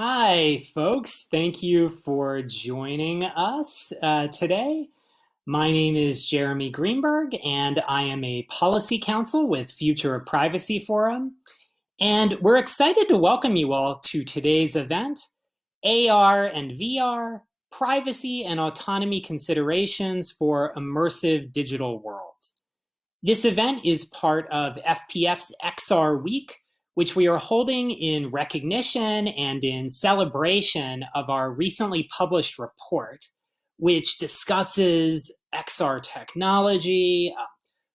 Hi, folks. Thank you for joining us today. My name is Jeremy Greenberg, and I am a policy counsel with Future of Privacy Forum. And we're excited to welcome you all to today's event, AR and VR, Privacy and Autonomy Considerations for Immersive Digital Worlds. This event is part of FPF's XR Week, which we are holding in recognition and in celebration of our recently published report, which discusses XR technology,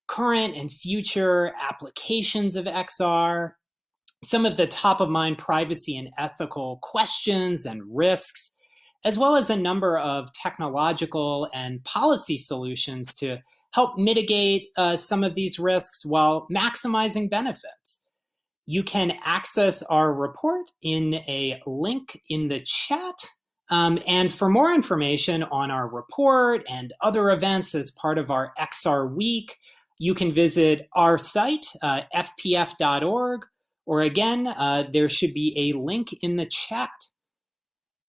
current and future applications of XR, some of the top of mind privacy and ethical questions and risks, as well as a number of technological and policy solutions to help mitigate some of these risks while maximizing benefits. You can access our report in a link in the chat. And for more information on our report and other events as part of our XR Week, you can visit our site, fpf.org, or again, there should be a link in the chat.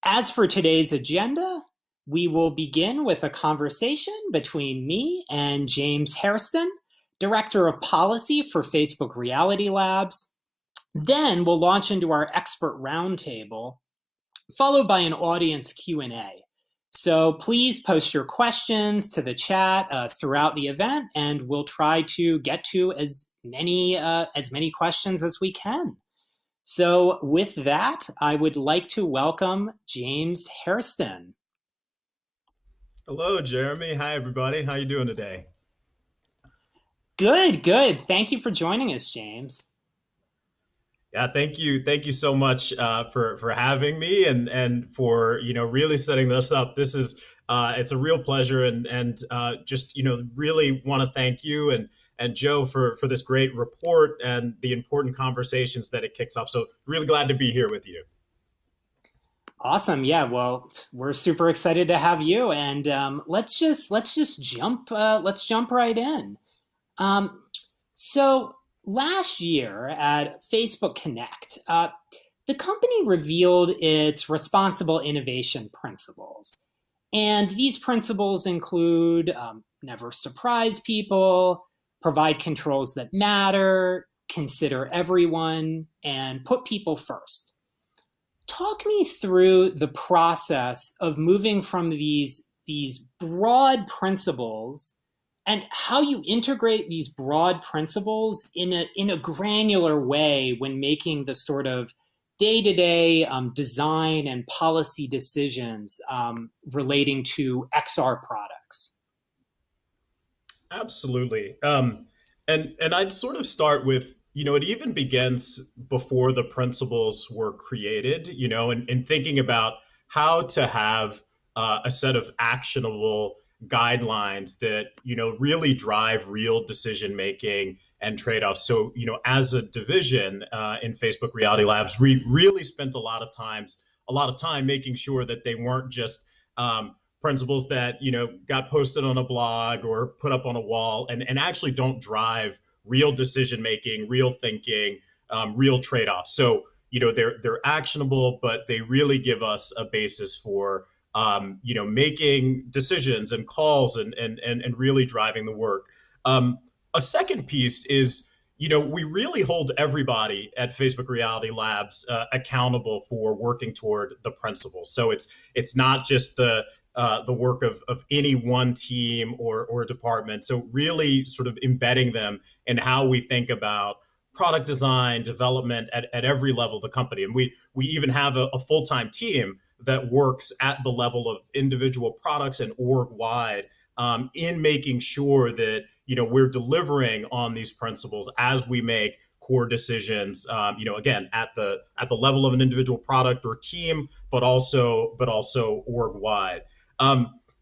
As for today's agenda, we will begin with a conversation between me and James Hairston, Director of Policy for Facebook Reality Labs. Then we'll launch into our expert roundtable, followed by an audience Q&A. So please post your questions to the chat throughout the event, and we'll try to get to as many questions as we can. So with that, I would like to welcome James Hairston. Hello, Jeremy. Hi, everybody. How you doing today? Good. Thank you for joining us, James. Yeah, thank you. Thank you so much for having me and for really setting this up. This is it's a real pleasure and just really want to thank you and Joe for this great report and the important conversations that it kicks off. So really glad to be here with you. Awesome. Yeah. Well, we're super excited to have you, and let's just jump right in. So last year at Facebook Connect, the company revealed its responsible innovation principles. And these principles include never surprise people, provide controls that matter, consider everyone, and put people first. Talk me through the process of moving from these broad principles and how you integrate these broad principles in a granular way when making the sort of day-to-day design and policy decisions relating to XR products. Absolutely. And I'd sort of start with, it even begins before the principles were created, and thinking about how to have a set of actionable guidelines that, really drive real decision making and trade-offs. So, as a division in Facebook Reality Labs, we really spent a lot of time making sure that they weren't just principles that got posted on a blog or put up on a wall and actually don't drive real decision making, real thinking, real trade-offs. So they're actionable, but they really give us a basis for making decisions and calls and really driving the work. A second piece is we really hold everybody at Facebook Reality Labs accountable for working toward the principles. So it's not just the work of any one team or department. So really sort of embedding them in how we think about product design, development at every level of the company. And we even have a full-time team that works at the level of individual products and org-wide in making sure that we're delivering on these principles as we make core decisions. Again at the level of an individual product or team, but also org-wide.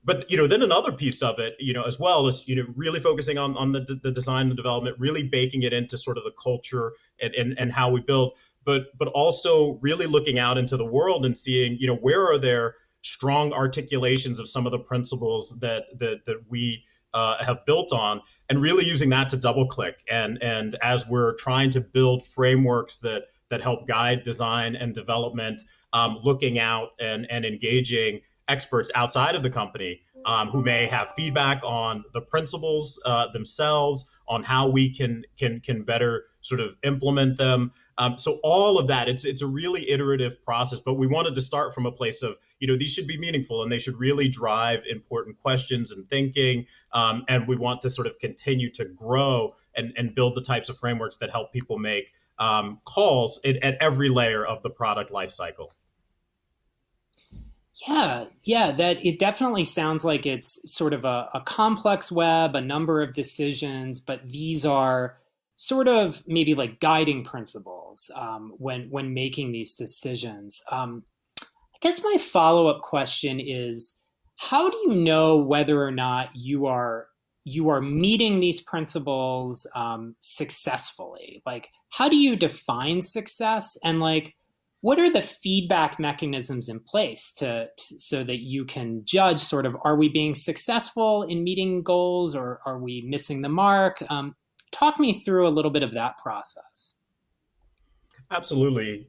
But then another piece of it, as well is really focusing on the design and development, really baking it into sort of the culture and how we build, but also really looking out into the world and seeing where are there strong articulations of some of the principles that we have built on, and really using that to double click. And as we're trying to build frameworks that that help guide design and development, looking out and engaging experts outside of the company, who may have feedback on the principles themselves, on how we can better sort of implement them. So all of that, it's a really iterative process, but we wanted to start from a place of, these should be meaningful and they should really drive important questions and thinking. And we want to sort of continue to grow and build the types of frameworks that help people make calls at every layer of the product lifecycle. Yeah, that it definitely sounds like it's sort of a complex web, a number of decisions, but these are sort of maybe like guiding principles when making these decisions. I guess my follow-up question is, how do you know whether or not you are meeting these principles successfully? Like, how do you define success, and like, what are the feedback mechanisms in place so that you can judge sort of, are we being successful in meeting goals, or are we missing the mark? Talk me through a little bit of that process. Absolutely.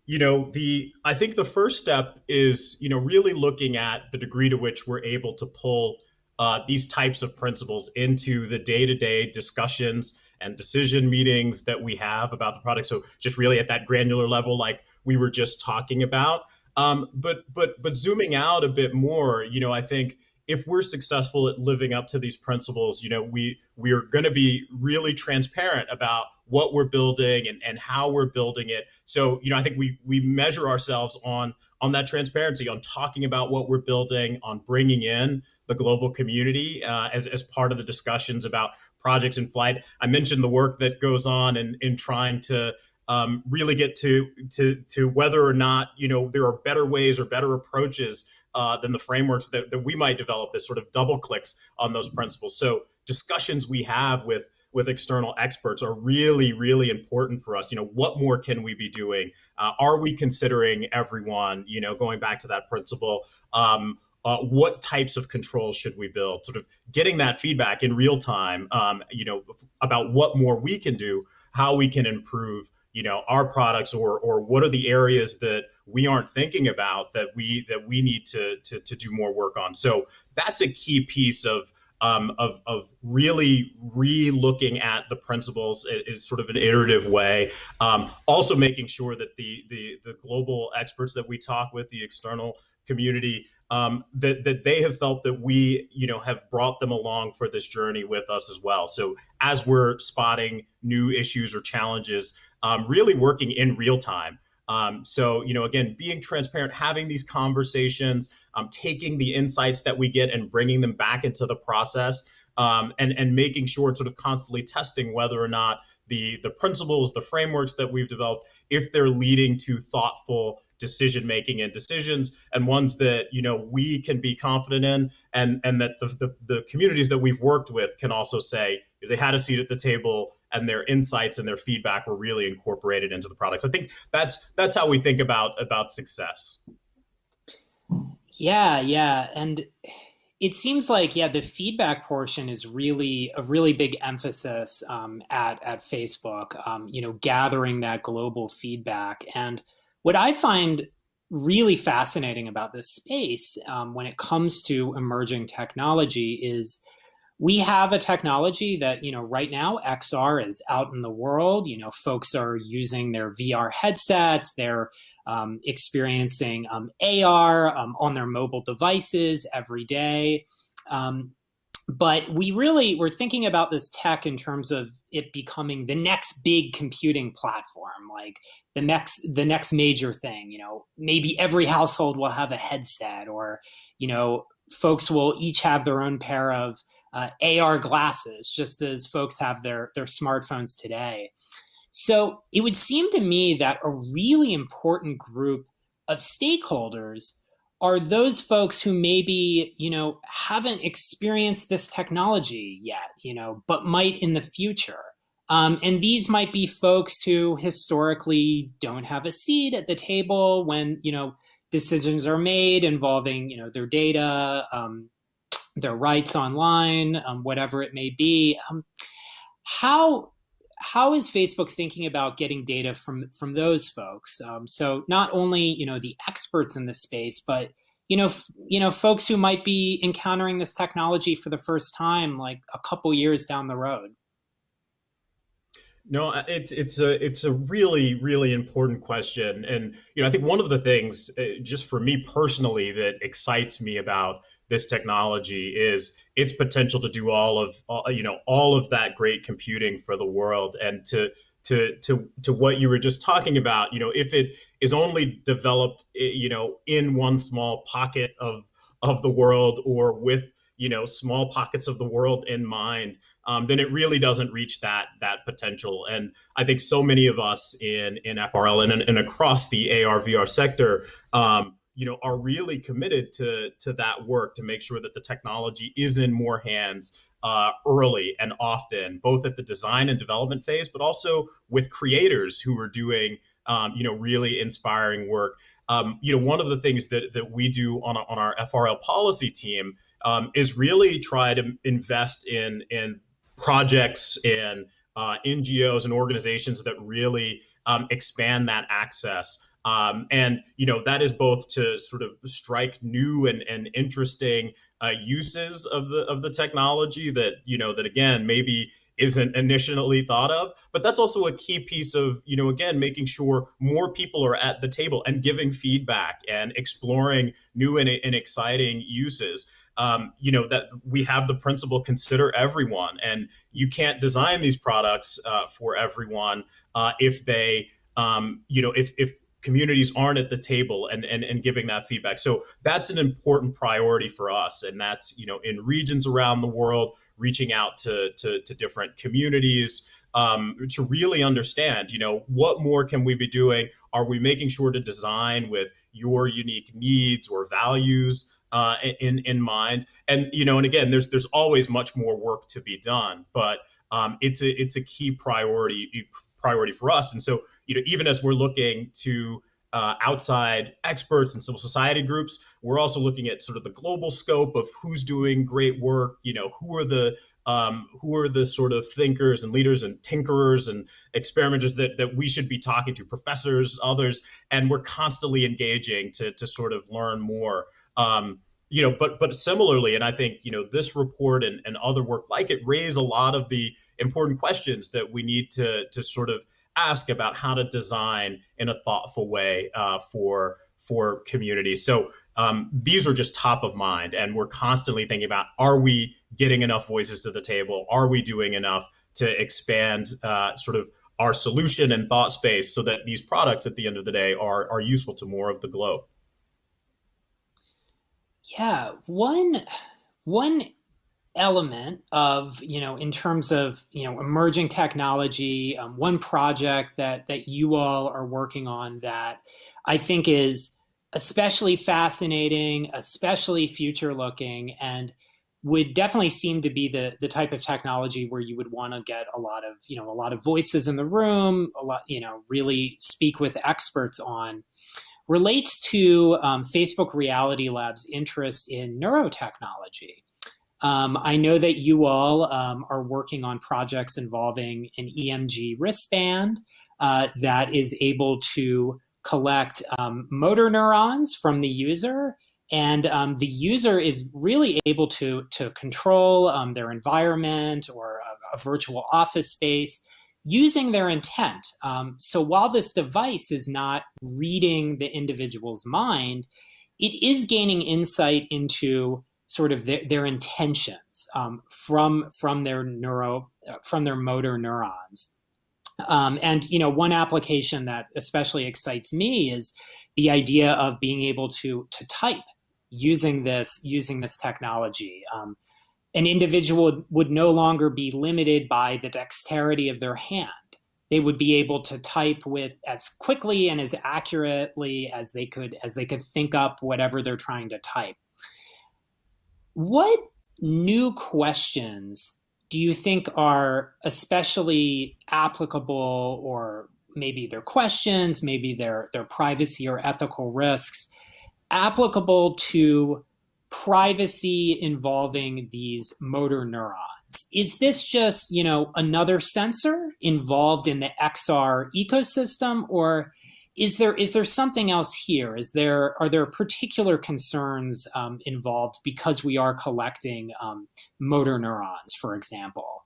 I think the first step is, really looking at the degree to which we're able to pull these types of principles into the day-to-day discussions and decision meetings that we have about the product. So just really at that granular level, like we were just talking about. But zooming out a bit more, I think if we're successful at living up to these principles, we are going to be really transparent about what we're building and how we're building it. So, I think we measure ourselves on that transparency, on talking about what we're building, on bringing in the global community as part of the discussions about projects in flight. I mentioned the work that goes on in trying to really get to whether or not there are better ways or better approaches than the frameworks that we might develop, as sort of double clicks on those principles. So discussions we have with external experts are really, really important for us. What more can we be doing? Are we considering everyone? Going back to that principle, what types of controls should we build? Sort of getting that feedback in real time, about what more we can do, how we can improve, our products, or what are the areas that we aren't thinking about that we need to do more work on. So that's a key piece of really re-looking at the principles is sort of an iterative way. Also making sure that the global experts that we talk with, the external community, that they have felt that we have brought them along for this journey with us as well. So as we're spotting new issues or challenges, really working in real time. So, again, being transparent, having these conversations, taking the insights that we get and bringing them back into the process, and making sure it's sort of constantly testing whether or not the principles, the frameworks that we've developed, if they're leading to thoughtful decision making and decisions, and ones that we can be confident in, and that the communities that we've worked with can also say they had a seat at the table and their insights and their feedback were really incorporated into the products. I think that's how we think about success. Yeah, and it seems like, the feedback portion is really a really big emphasis at Facebook. Gathering that global feedback. And what I find really fascinating about this space, when it comes to emerging technology, is we have a technology that, right now XR is out in the world. Folks are using their VR headsets. They're experiencing AR on their mobile devices every day. But we're thinking about this tech in terms of it becoming the next big computing platform, like the next major thing. Maybe every household will have a headset, or folks will each have their own pair of AR glasses, just as folks have their smartphones today. So it would seem to me that a really important group of stakeholders are those folks who maybe, haven't experienced this technology yet, but might in the future. And these might be folks who historically don't have a seat at the table when, decisions are made involving, their data, their rights online, whatever it may be. How how is Facebook thinking about getting data from those folks? So not only the experts in this space, but folks who might be encountering this technology for the first time, like a couple years down the road. No, it's a really really important question, and I think one of the things, just for me personally, that excites me about this technology is its potential to do all of that great computing for the world, and to what you were just talking about. If it is only developed, in one small pocket of the world, or with small pockets of the world in mind, then it really doesn't reach that potential. And I think so many of us in FRL and across the AR VR sector, are really committed to that work to make sure that the technology is in more hands early and often, both at the design and development phase, but also with creators who are doing really inspiring work. One of the things that we do on our FRL policy team is really try to invest in projects and NGOs and organizations that really expand that access. And that is both to sort of strike new and interesting uses of the technology that again maybe isn't initially thought of, but that's also a key piece of again making sure more people are at the table and giving feedback and exploring new and exciting uses. That we have the principle, consider everyone, and you can't design these products for everyone if they if communities aren't at the table and giving that feedback. So that's an important priority for us, and that's in regions around the world, reaching out to different communities to really understand what more can we be doing. Are we making sure to design with your unique needs or values in mind? And and again, there's always much more work to be done, but it's a key priority for us. And so even as we're looking to outside experts and civil society groups, we're also looking at sort of the global scope of who's doing great work. Who are the sort of thinkers and leaders and tinkerers and experimenters that we should be talking to, professors, others, and we're constantly engaging to sort of learn more. But similarly, and I think this report and other work like it raise a lot of the important questions that we need to sort of ask about how to design in a thoughtful way for communities. So these are just top of mind, and we're constantly thinking about: are we getting enough voices to the table? Are we doing enough to expand sort of our solution and thought space so that these products, at the end of the day, are useful to more of the globe? Yeah, one element of in terms of emerging technology, one project that you all are working on that I think is especially fascinating, especially future looking, and would definitely seem to be the type of technology where you would want to get a lot of voices in the room, a lot really speak with experts on, relates to Facebook Reality Labs' interest in neurotechnology. I know that you all are working on projects involving an EMG wristband that is able to collect motor neurons from the user, and the user is really able to control their environment or a virtual office space using their intent. So while this device is not reading the individual's mind, it is gaining insight into sort of their intentions from their motor neurons. And one application that especially excites me is the idea of being able to type using this technology. An individual would no longer be limited by the dexterity of their hand. They would be able to type with as quickly and as accurately as they could think up whatever they're trying to type. What new questions do you think are especially applicable, or maybe they're questions, maybe they're privacy or ethical risks, applicable to privacy involving these motor neurons? Is this just, another sensor involved in the XR ecosystem, or is there something else here? Are there particular concerns involved because we are collecting motor neurons, for example?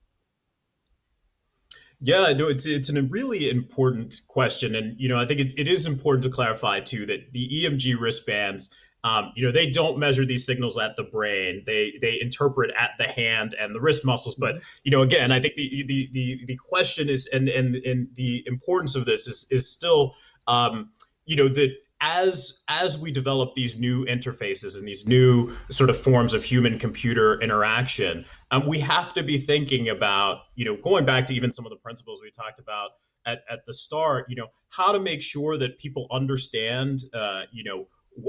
Yeah, no, it's a really important question, and I think it is important to clarify too that the EMG wristbands, they don't measure these signals at the brain. They interpret at the hand and the wrist muscles. But again, I think the question is, and the importance of this is still, that as we develop these new interfaces and these new sort of forms of human computer interaction, we have to be thinking about, going back to even some of the principles we talked about at the start, how to make sure that people understand,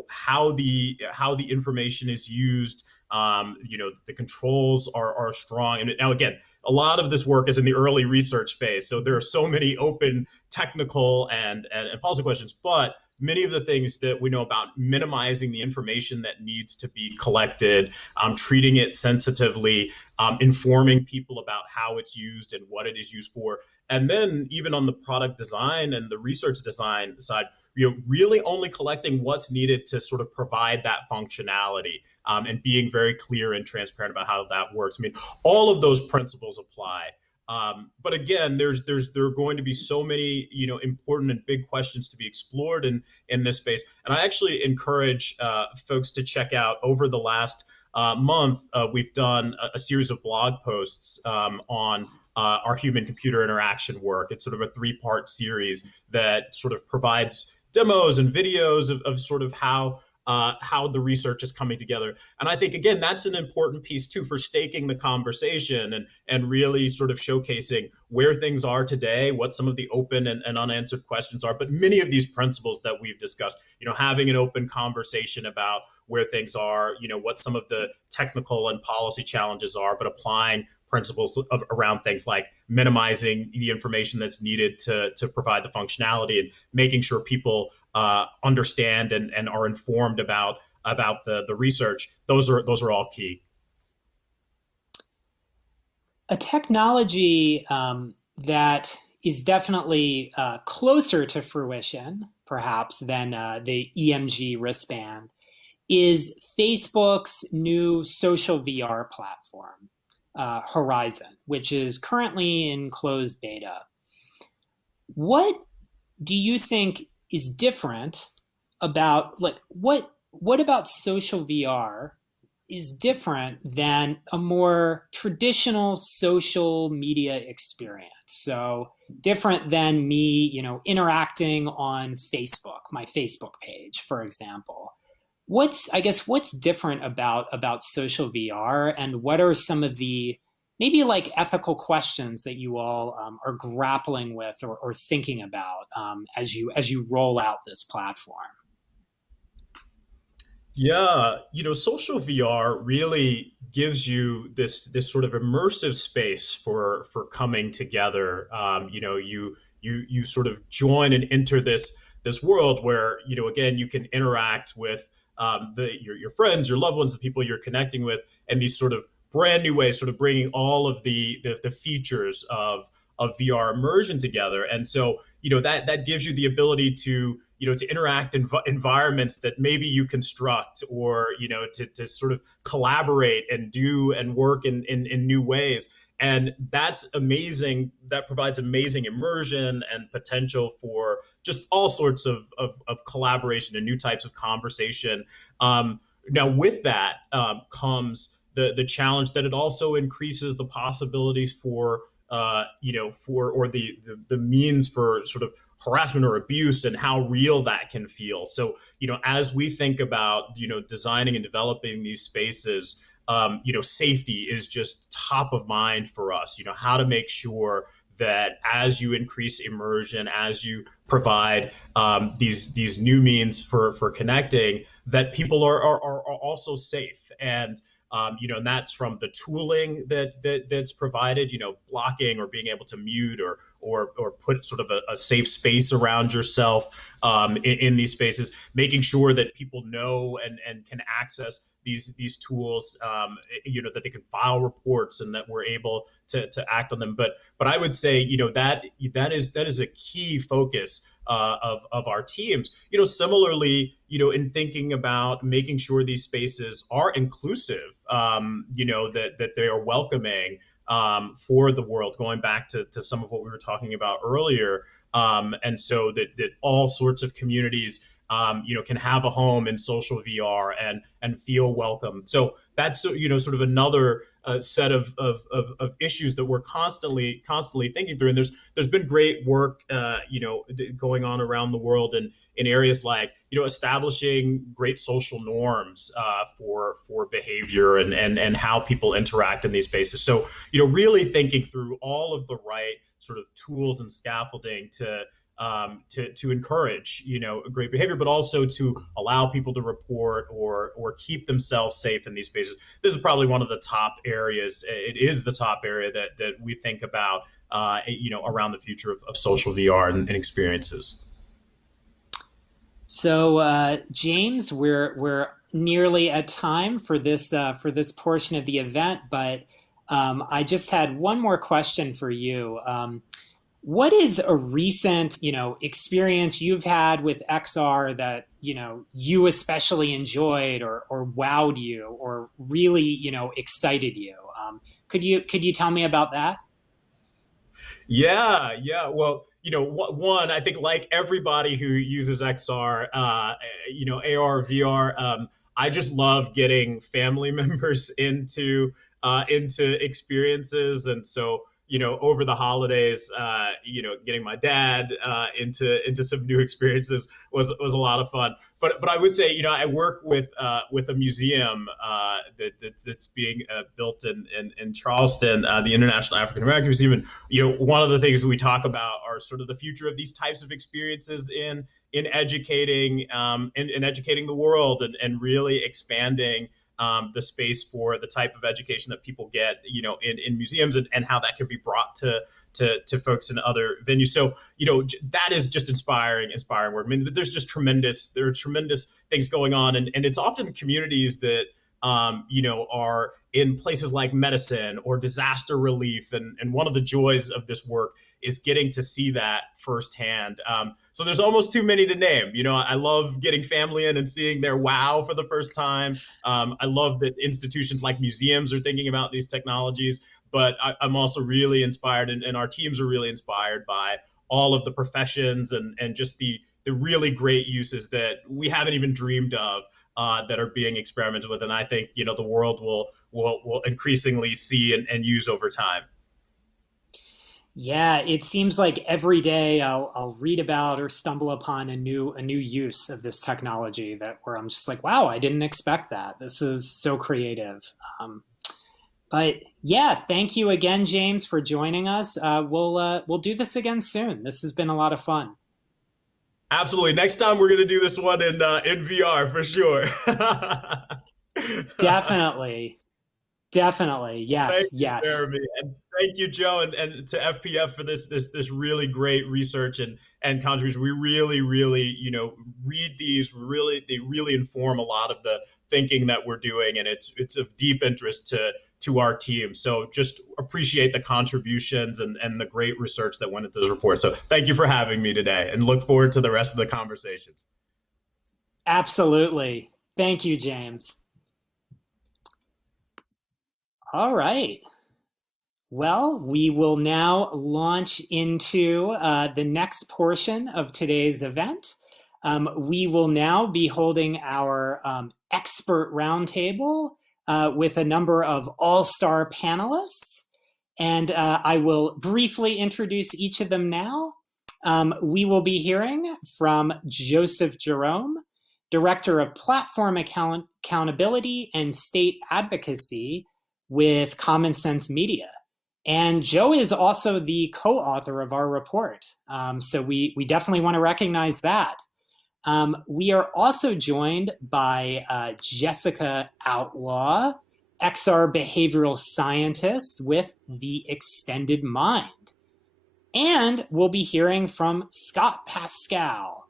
how the information is used. The controls are strong. And now, again, a lot of this work is in the early research phase. So there are so many open technical and policy questions, but many of the things that we know about minimizing the information that needs to be collected, treating it sensitively, informing people about how it's used and what it is used for. And then even on the product design and the research design side, really only collecting what's needed to sort of provide that functionality, and being very clear and transparent about how that works. I mean, all of those principles apply. But again, there are going to be so many, important and big questions to be explored in this space. And I actually encourage folks to check out over the last month. We've done a series of blog posts on our human-computer interaction work. It's sort of a 3-part series that sort of provides demos and videos of sort of how the research is coming together. And I think, again, that's an important piece, too, for staking the conversation and really sort of showcasing where things are today, what some of the open and unanswered questions are. But many of these principles that we've discussed, having an open conversation about where things are, what some of the technical and policy challenges are, but applying principles around things like minimizing the information that's needed to provide the functionality and making sure people understand and are informed about the research. Those are all key. A technology that is definitely closer to fruition, perhaps, than the EMG wristband is Facebook's new social VR platform, Horizon, which is currently in closed beta. What do you think is different about, what about social VR is different than a more traditional social media experience? So different than me, interacting on Facebook, my Facebook page, for example. What's different about social VR, and what are some of the maybe like ethical questions that you all are grappling with or thinking about as you roll out this platform? Yeah, social VR really gives you this sort of immersive space for coming together. You sort of join and enter this world where again you can interact with your friends, your loved ones, the people you're connecting with, and these sort of brand new ways, sort of bringing all of the features of VR immersion together. And so, that gives you the ability to, to interact in environments that maybe you construct, or, to sort of collaborate and do and work in new ways. And that's amazing. That provides amazing immersion and potential for just all sorts of collaboration and new types of conversation. Now, with that comes the challenge that it also increases the possibilities for the means for sort of harassment or abuse and how real that can feel. So, as we think about, designing and developing these spaces, safety is just top of mind for us, how to make sure that as you increase immersion, as you provide these new means for connecting, that people are also safe. And and that's from the tooling that's provided, blocking or being able to mute or put sort of a safe space around yourself in these spaces, making sure that people know and can access these tools, that they can file reports and that we're able to act on them. But I would say, that is a key focus of our teams. Similarly, in thinking about making sure these spaces are inclusive, that they are welcoming for the world, going back to some of what we were talking about earlier. And so that all sorts of communities, can have a home in social VR and feel welcome. So that's, sort of another set of issues that we're constantly thinking through. And there's been great work, going on around the world in areas like, establishing great social norms for behavior and how people interact in these spaces. So, really thinking through all of the right sort of tools and scaffolding to encourage, great behavior, but also to allow people to report or keep themselves safe in these spaces. This is probably one of the top areas. It is the top area that we think about, around the future of social VR and experiences. So, James, we're nearly at time for this portion of the event, but I just had one more question for you. What is a recent, experience you've had with XR that, you especially enjoyed or wowed you or really, excited you? Could you tell me about that? Yeah, yeah. Well, one, I think like everybody who uses XR, AR, VR, I just love getting family members into experiences, and so over the holidays, getting my dad into some new experiences was a lot of fun. But I would say, I work with a museum that's being built in Charleston, the International African American Museum, and one of the things we talk about are sort of the future of these types of experiences in educating in educating the world and really expanding the space for the type of education that people get, in museums and how that can be brought to folks in other venues. So, that is just inspiring work. I mean, there are tremendous things going on, and it's often communities that, are in places like medicine or disaster relief. And one of the joys of this work is getting to see that firsthand. So there's almost too many to name. I love getting family in and seeing their wow for the first time. I love that institutions like museums are thinking about these technologies, but I'm also really inspired, and our teams are really inspired by all of the professions and just the really great uses that we haven't even dreamed of, that are being experimented with, and I think the world will increasingly see and use over time. Yeah, it seems like every day I'll read about or stumble upon a new use of this technology that where I'm just like, wow, I didn't expect that. This is so creative. But yeah, thank you again, James, for joining us. We'll do this again soon. This has been a lot of fun. Absolutely. Next time we're going to do this one in VR for sure. Definitely, definitely. Well, Yes, thank you, yes. Jeremy, and thank you, Joe, and to FPF for this really great research and contribution. We really read these. They really inform a lot of the thinking that we're doing, and it's of deep interest to our team. So just appreciate the contributions and the great research that went into this report. So thank you for having me today, and look forward to the rest of the conversations. Absolutely. Thank you, James. All right. Well, we will now launch into the next portion of today's event. We will now be holding our expert roundtable with a number of all-star panelists. And I will briefly introduce each of them now. We will be hearing from Joseph Jerome, Director of Platform Accountability and State Advocacy with Common Sense Media. And Joe is also the co-author of our report. So we definitely want to recognize that. We are also joined by Jessica Outlaw, XR behavioral scientist with The Extended Mind. And we'll be hearing from Scott Pascal,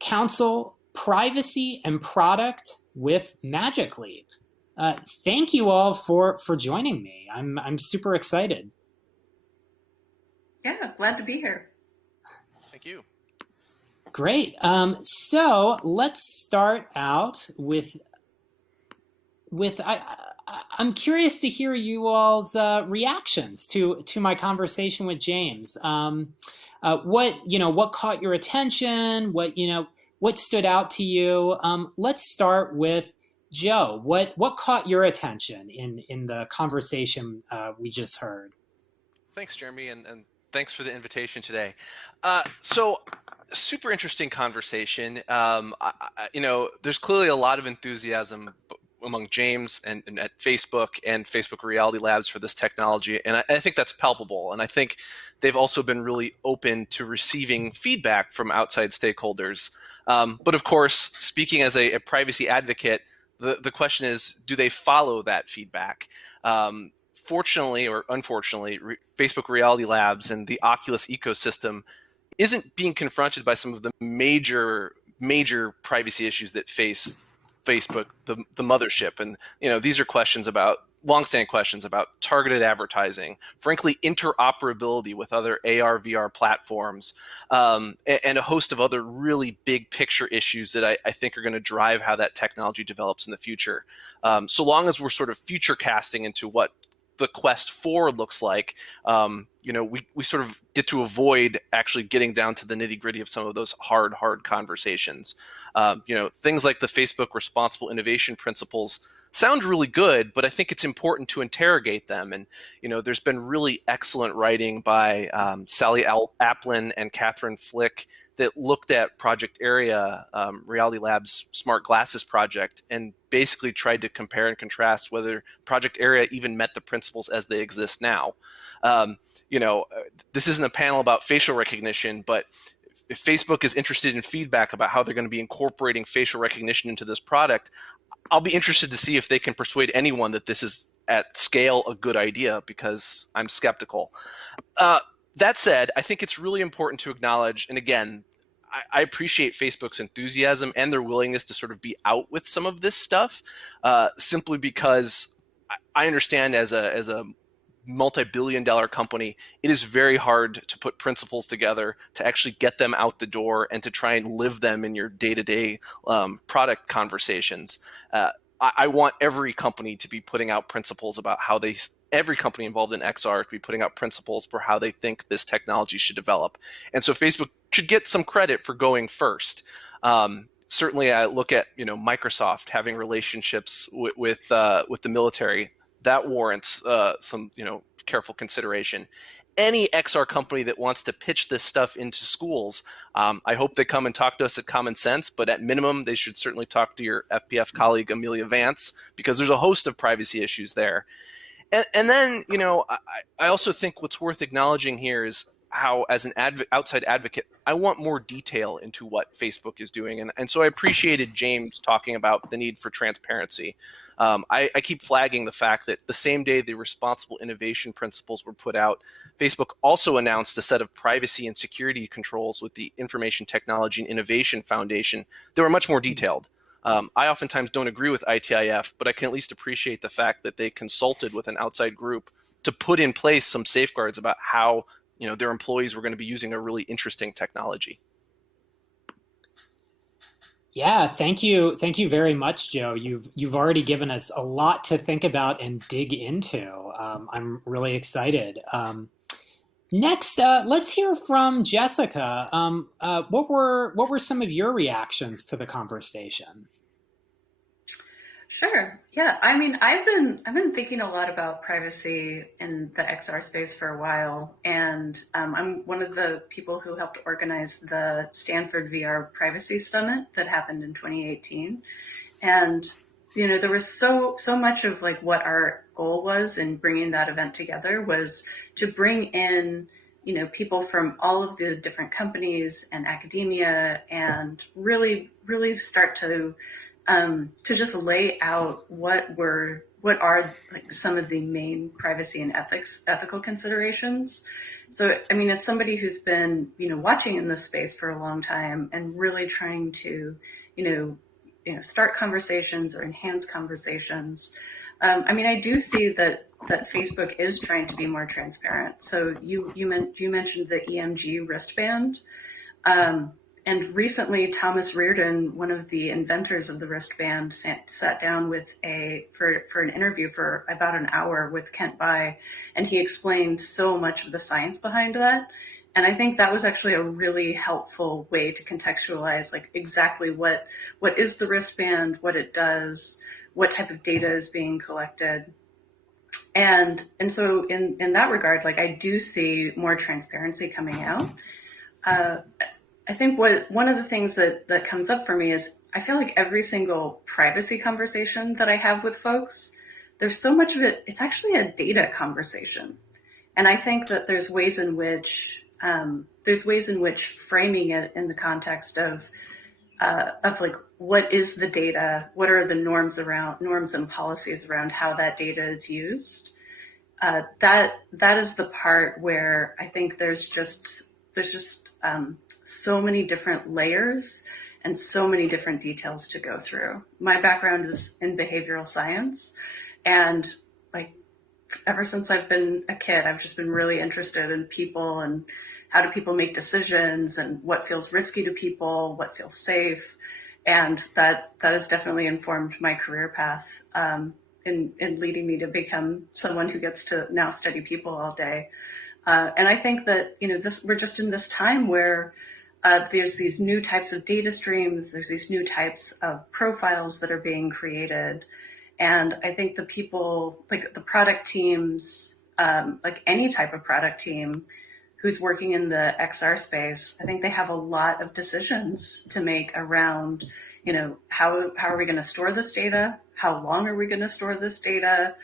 counsel privacy and product with Magic Leap. Thank you all for joining me. I'm super excited. Yeah, glad to be here. Thank you. Great. So let's start out with I'm curious to hear you all's reactions to my conversation with James. What caught your attention? What stood out to you? Let's start with Joe. What caught your attention in the conversation we just heard? Thanks, Jeremy, and thanks for the invitation today. Super interesting conversation. There's clearly a lot of enthusiasm among James and at Facebook and Facebook Reality Labs for this technology, and I think that's palpable. And I think they've also been really open to receiving feedback from outside stakeholders. But of course, speaking as a privacy advocate, the question is, do they follow that feedback? Fortunately or unfortunately, Facebook Reality Labs and the Oculus ecosystem isn't being confronted by some of the major privacy issues that face Facebook, the mothership. And these are longstanding questions about targeted advertising, frankly, interoperability with other AR, VR platforms, and a host of other really big picture issues that I think are going to drive how that technology develops in the future. So long as we're sort of future casting into what the Quest 4 looks like, we sort of get to avoid actually getting down to the nitty gritty of some of those hard conversations. Things like the Facebook responsible innovation principles sound really good, but I think it's important to interrogate them. And, there's been really excellent writing by Sally Applin and Catherine Flick that looked at Project Area, Reality Labs' smart glasses project, and basically tried to compare and contrast whether Project Area even met the principles as they exist now. This isn't a panel about facial recognition, but if Facebook is interested in feedback about how they're going to be incorporating facial recognition into this product, I'll be interested to see if they can persuade anyone that this is at scale a good idea, because I'm skeptical. That said, I think it's really important to acknowledge, and again, I appreciate Facebook's enthusiasm and their willingness to sort of be out with some of this stuff, simply because I understand as a multi-billion-dollar company, it is very hard to put principles together, to actually get them out the door, and to try and live them in your day-to-day product conversations. I want every company to be putting out principles about how every company involved in XR to be putting out principles for how they think this technology should develop. And so Facebook should get some credit for going first. Certainly, I look at Microsoft having relationships with the military. That warrants some careful consideration. Any XR company that wants to pitch this stuff into schools, I hope they come and talk to us at Common Sense, but at minimum, they should certainly talk to your FPF colleague, Amelia Vance, because there's a host of privacy issues there. And then, I also think what's worth acknowledging here is how, as an outside advocate, I want more detail into what Facebook is doing. And so I appreciated James talking about the need for transparency. I keep flagging the fact that the same day the responsible innovation principles were put out, Facebook also announced a set of privacy and security controls with the Information Technology and Innovation Foundation that were much more detailed. I oftentimes don't agree with ITIF, but I can at least appreciate the fact that they consulted with an outside group to put in place some safeguards about how their employees were going to be using a really interesting technology. Yeah, thank you very much, Joe. You've already given us a lot to think about and dig into. I'm really excited. Next, let's hear from Jessica. What were some of your reactions to the conversation? Sure. Yeah. I mean, I've been thinking a lot about privacy in the XR space for a while, and I'm one of the people who helped organize the Stanford VR Privacy Summit that happened in 2018. And there was so much of like what our goal was in bringing that event together was to bring in people from all of the different companies and academia, and really start to just lay out what are like some of the main privacy and ethical considerations. So, I mean, as somebody who's been, watching in this space for a long time and really trying to, start conversations or enhance conversations. I do see that Facebook is trying to be more transparent. So you mentioned the EMG wristband. And recently, Thomas Reardon, one of the inventors of the wristband, sat down for an interview for about an hour with Kent Bai, and he explained so much of the science behind that. And I think that was actually a really helpful way to contextualize like exactly what is the wristband, what it does, what type of data is being collected. And so in that regard, like I do see more transparency coming out. I think one of the things that comes up for me is I feel like every single privacy conversation that I have with folks, there's so much of it, it's actually a data conversation. And I think that there's ways in which framing it in the context of like what is the data, what are the norms and policies around how that data is used. That is the part where I think there's just so many different layers and so many different details to go through. My background is in behavioral science, and like ever since I've been a kid, I've just been really interested in people and how do people make decisions and what feels risky to people, what feels safe. And that has definitely informed my career path in leading me to become someone who gets to now study people all day. And I think that, we're just in this time where there's these new types of data streams, there's these new types of profiles that are being created. And I think the people, like the product teams, like any type of product team who's working in the XR space, I think they have a lot of decisions to make around, how are we going to store this data? How long are we going to store this data?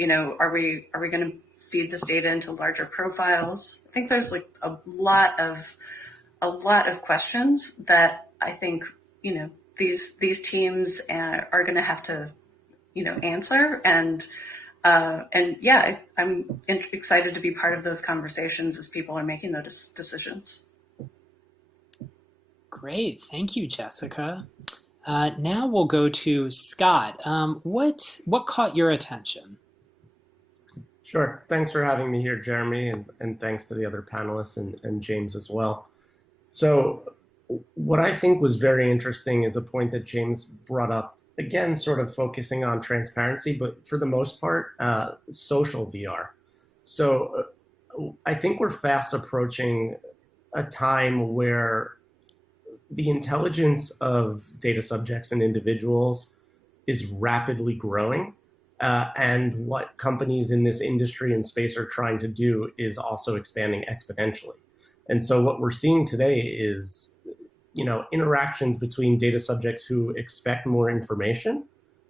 Are we going to feed this data into larger profiles? I think there's like a lot of questions that I think, these teams are going to have to, answer. And yeah, I'm excited to be part of those conversations as people are making those decisions. Great. Thank you, Jessica. Now we'll go to Scott. What caught your attention? Sure. Thanks for having me here, Jeremy, and thanks to the other panelists and James as well. So what I think was very interesting is a point that James brought up, again, sort of focusing on transparency, but for the most part, social VR. So I think we're fast approaching a time where the intelligence of data subjects and individuals is rapidly growing. And what companies in this industry and space are trying to do is also expanding exponentially. And so what we're seeing today is, interactions between data subjects who expect more information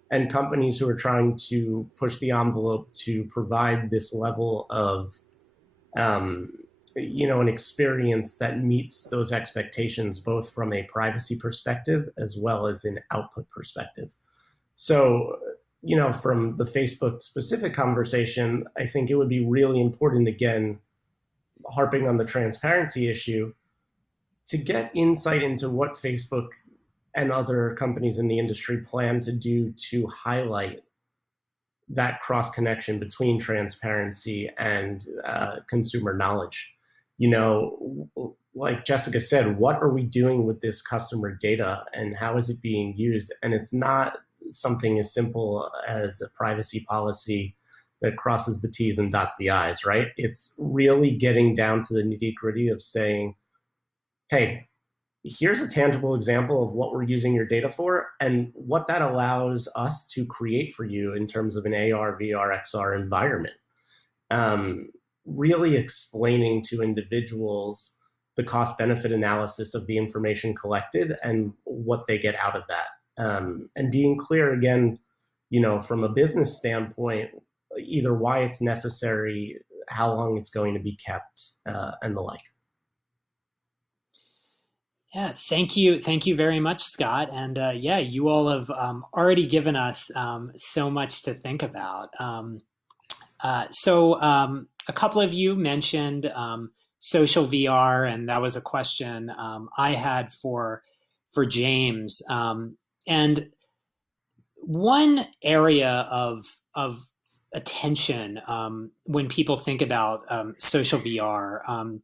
and companies who are trying to push the envelope to provide this level of, an experience that meets those expectations, both from a privacy perspective as well as an output perspective. So, from the Facebook specific conversation, I think it would be really important, again, harping on the transparency issue, to get insight into what Facebook and other companies in the industry plan to do to highlight that cross connection between transparency and consumer knowledge. Like Jessica said, what are we doing with this customer data and how is it being used? And it's not something as simple as a privacy policy that crosses the T's and dots the I's, right? It's really getting down to the nitty-gritty of saying, hey, here's a tangible example of what we're using your data for and what that allows us to create for you in terms of an AR, VR, XR environment. Really explaining to individuals the cost-benefit analysis of the information collected and what they get out of that. And being clear, again, from a business standpoint, either why it's necessary, how long it's going to be kept, and the like. Yeah, thank you very much, Scott. And you all have already given us so much to think about. So a couple of you mentioned social VR, and that was a question I had for James. And one area of attention when people think about social VR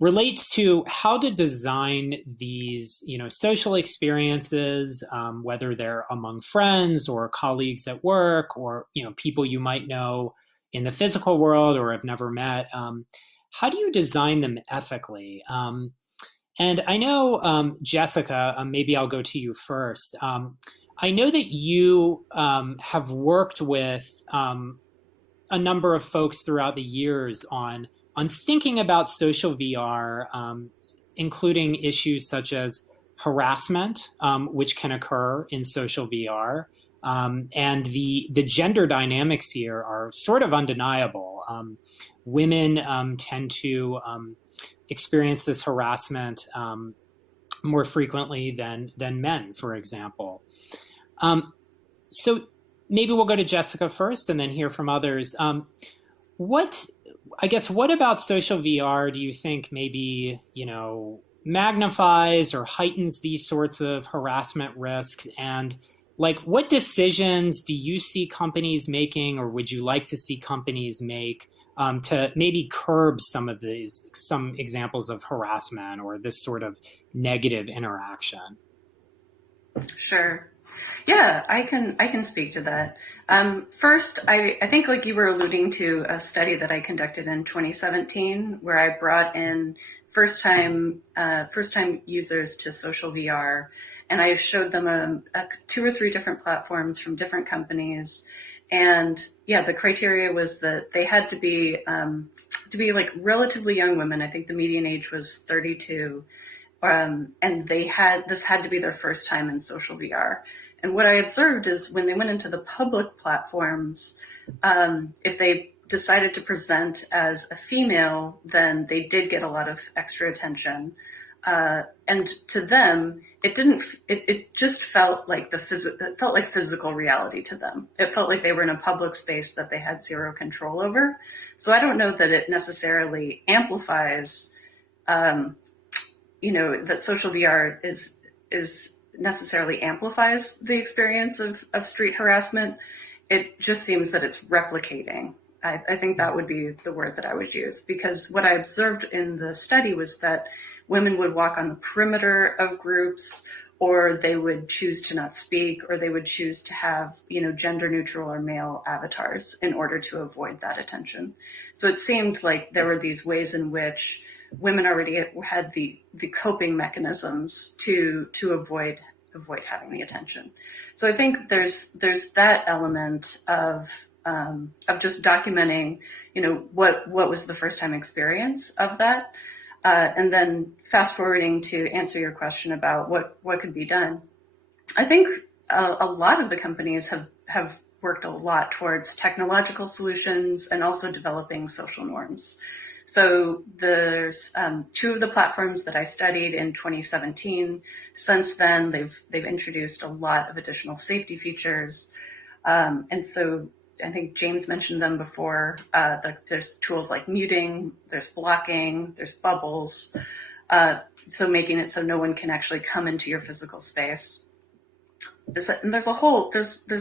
relates to how to design these, social experiences, whether they're among friends or colleagues at work, or people you might know in the physical world or have never met. How do you design them ethically? And I know, Jessica, maybe I'll go to you first. I know that you have worked with a number of folks throughout the years on thinking about social VR, including issues such as harassment, which can occur in social VR. And the gender dynamics here are sort of undeniable. Women tend to experience this harassment more frequently than men, for example. So maybe we'll go to Jessica first and then hear from others. What about social VR do you think maybe, magnifies or heightens these sorts of harassment risks? And what decisions do you see companies making, or would you like to see companies make to maybe curb some examples of harassment or this sort of negative interaction? Sure. Yeah, I can speak to that. First, I think like you were alluding to a study that I conducted in 2017, where I brought in first time users to social VR, and I showed them two or three different platforms from different companies. And yeah, the criteria was that they had to be like relatively young women. I think the median age was 32. And this had to be their first time in social VR. And what I observed is when they went into the public platforms, if they decided to present as a female, then they did get a lot of extra attention. And to them, it just felt like it felt like physical reality to them. It felt like they were in a public space that they had zero control over. So I don't know that it necessarily amplifies, that social VR is necessarily amplifies the experience of street harassment. It just seems that it's replicating. I think that would be the word that I would use, because what I observed in the study was that women would walk on the perimeter of groups, or they would choose to not speak, or they would choose to have, gender neutral or male avatars in order to avoid that attention. So it seemed like there were these ways in which women already had the coping mechanisms to avoid having the attention. So I think there's that element of just documenting, what was the first time experience of that, and then fast forwarding to answer your question about what could be done. I think a lot of the companies have worked a lot towards technological solutions and also developing social norms. So there's two of the platforms that I studied in 2017. Since then, they've introduced a lot of additional safety features, and so I think James mentioned them before. There's tools like muting, there's blocking, there's bubbles, so making it so no one can actually come into your physical space. And there's a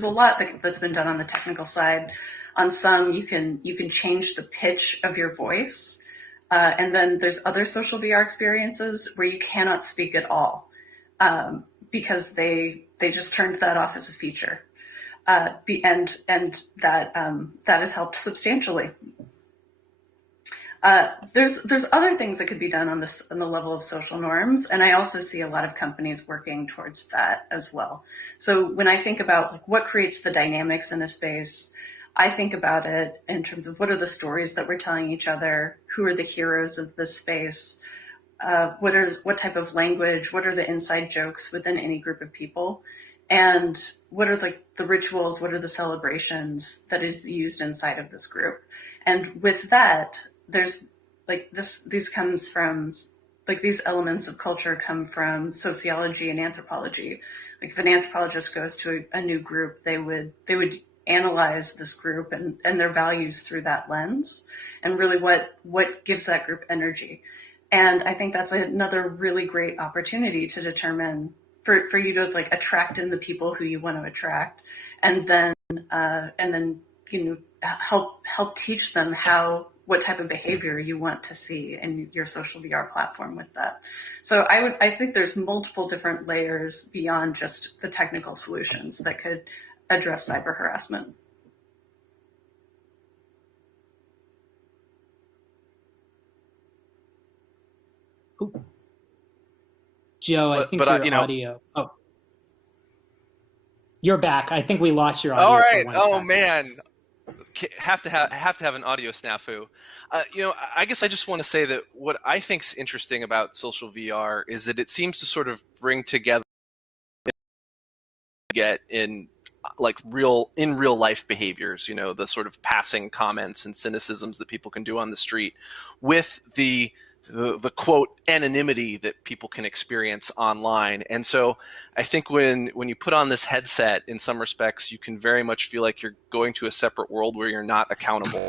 lot that's been done on the technical side. On some, you can change the pitch of your voice. And then there's other social VR experiences where you cannot speak at all, because they just turned that off as a feature. And that has helped substantially. There's other things that could be done on the level of social norms, and I also see a lot of companies working towards that as well. So when I think about what creates the dynamics in a space, I think about it in terms of what are the stories that we're telling each other, who are the heroes of this space, what type of language, what are the inside jokes within any group of people, and what are the rituals, what are the celebrations that is used inside of this group. And with that, there's these elements of culture come from sociology and anthropology. Like if an anthropologist goes to a new group, they would analyze this group and their values through that lens, and really what gives that group energy. And I think that's another really great opportunity to determine for you to like attract in the people who you want to attract, and then help teach them what type of behavior you want to see in your social VR platform with that. So I think there's multiple different layers beyond just the technical solutions that could address cyber harassment. Ooh. Joe, I think your audio. Oh, you're back. I think we lost your audio. All right. For 1 second. Man, have to have an audio snafu. I guess I just want to say that what I think's interesting about social VR is that it seems to sort of bring together in real life behaviors, the sort of passing comments and cynicisms that people can do on the street with the quote anonymity that people can experience online. And so I think when you put on this headset, in some respects, you can very much feel like you're going to a separate world where you're not accountable